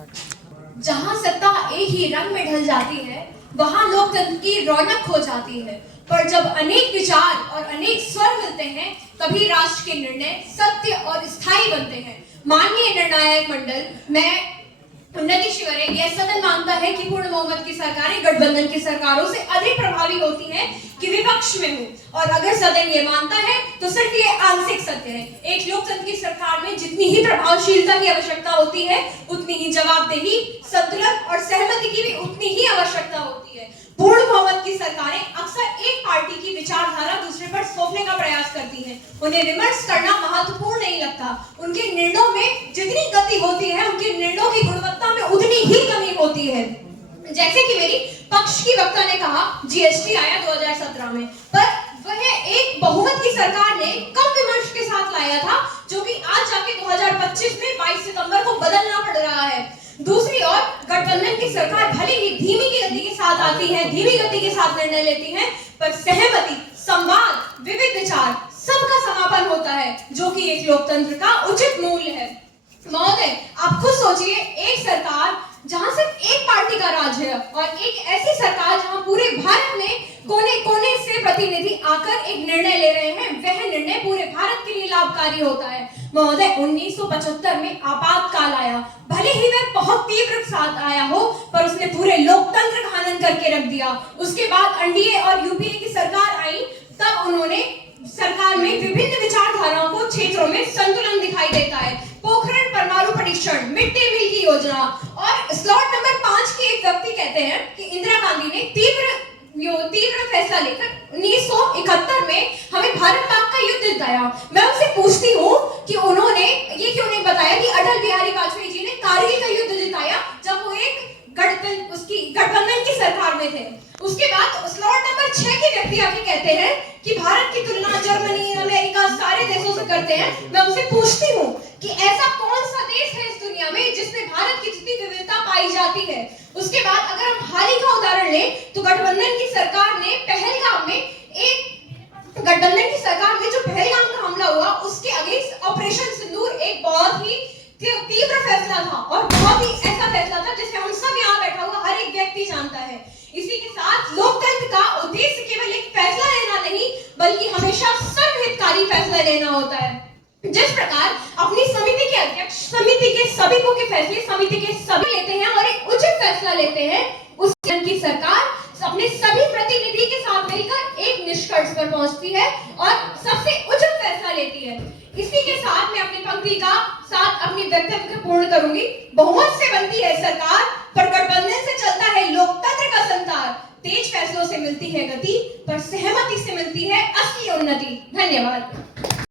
जहां सत्ता एक ही रंग में ढल जाती है, वहां लोकतंत्र की रौनक खो जाती है। पर जब अनेक विचार और अनेक स्वर मिलते हैं, तभी राष्ट्र के निर्णय सत्य और स्थायी बनते हैं। माननीय निर्णायक मंडल, मैं उन्नति शिवरे, यह सदन मानता है कि पूर्ण बहुमत की सरकारें गठबंधन की सरकारों से अधिक प्रभावी होती हैं कि विपक्ष में हो। और अगर सदन ये मानता है तो सिर्फ ये आंशिक सत्य है। एक लोकतंत्र की सरकार में जितनी ही प्रभावशीलता की आवश्यकता होती है, उतनी ही जवाबदेही, संतुलन और सहमति की भी उतनी ही आवश्यकता होती है। पूर्ण बहुमत की सरकारें अक्सर एक पार्टी की विचारधारा दूसरे पर थोपने का प्रयास करती हैं। उन्हें विमर्श करना महत्वपूर्ण नहीं लगता। उनके निर्णयों में जितनी गति होती है, उनके निर्णयों की गुणवत्ता में उतनी ही कमी होती है। जैसे कि मेरी पक्ष की वक्ता ने कहा, जीएसटी आया 2017 में, पर वह एक बहुमत की सरकार ने कम विमर्श के साथ लाया था, जो कि आज जाके 2025 में 22 सितंबर को बदलना पड़ रहा है। दूसरी ओर गठबंधन की सरकार भले ही धीमी गति के साथ आती है, धीमी गति के साथ निर्णय लेती है, पर सहमति, संवाद, विविध विचार, सबका समापन होता है, जो कि एक लोकतंत्र का उचित मूल्य है। महोदय, आप खुद सोचिए, एक सरकार जहां सिर्फ एक पार्टी का राज है और एक ऐसी सरकार जहां पूरे भारत में कोने कोने से प्रतिनिधि आकर एक निर्णय ले रहे हैं, वह निर्णय पूरे भारत के लिए लाभकारी होता है। महोदय, 1975 में आपातकाल आया, भले ही वह बहुत तीव्र साथ आया हो, पर उसने पूरे लोकतंत्र का हनन करके रख दिया। उसके बाद एनडीए और यूपीए की सरकार आई, तब उन्होंने सरकार में विभिन्न विचारधाराओं को क्षेत्रों में संतुलन दिखाई देता है। पोखरण परमाणु परीक्षण, मिड डे मील की योजना और स्लॉट नंबर 5 के एक व्यक्ति कहते हैं कि इंदिरा गांधी ने तीव्र फैसला लेकर 1971 में हमें भारत पाक का युद्ध जिताया। मैं उनसे पूछती हूँ कि उन्होंने ये क्यों नहीं बताया कि अटल बिहारी वाजपेयी जी ने कारगिल का युद्ध जिताया, जब वो एक गठबंधन की सरकार में थे। उसके बाद स्लॉट नंबर 6 के व्यक्ति आके कहते हैं कि भारत की तुलना जर्मनी, अमेरिका, सारे देशों से करते हैं। मैं उनसे पूछती हूँ कि ऐसा कौन सा देश है इस दुनिया में जिसमें भारत की जितनी विविधता पाई जाती है। उसके बाद अगर हम हाल ही का उदाहरण लें, तो गठबंधन की सरकार ने पहलगाम जो पहलगाम का हमला हुआ, उसके अगेंस्ट ऑपरेशन सिंदूर एक बहुत ही तीव्र फैसला था और बहुत ही ऐसा फैसला था जिसे हम सब यहाँ बैठा हुआ हर एक व्यक्ति जानता है। इसी के साथ लोकतंत्र का उद्देश्य केवल एक फैसला लेना नहीं, बल्कि हमेशा सर्वहितकारी फैसला लेना होता है। जिस प्रकार अपनी समिति के अध्यक्ष समिति के सभी के फैसले समिति के सभी लेते हैं और एक उचित फैसला लेते हैं, उस की सरकार अपने सभी प्रतिनिधि के साथ मिलकर एक निष्कर्ष पर पहुंचती है और सबसे उचित फैसला लेती है। इसी के साथ मैं अपनी पंक्ति का साथ अपनी वक्तव्य को पूर्ण करूंगी। बहुमत से बनती है सरकार, पर गठबंधन से चलता है लोकतंत्र का संसार। तेज फैसलों से मिलती है गति, पर सहमति से मिलती है असली उन्नति। धन्यवाद।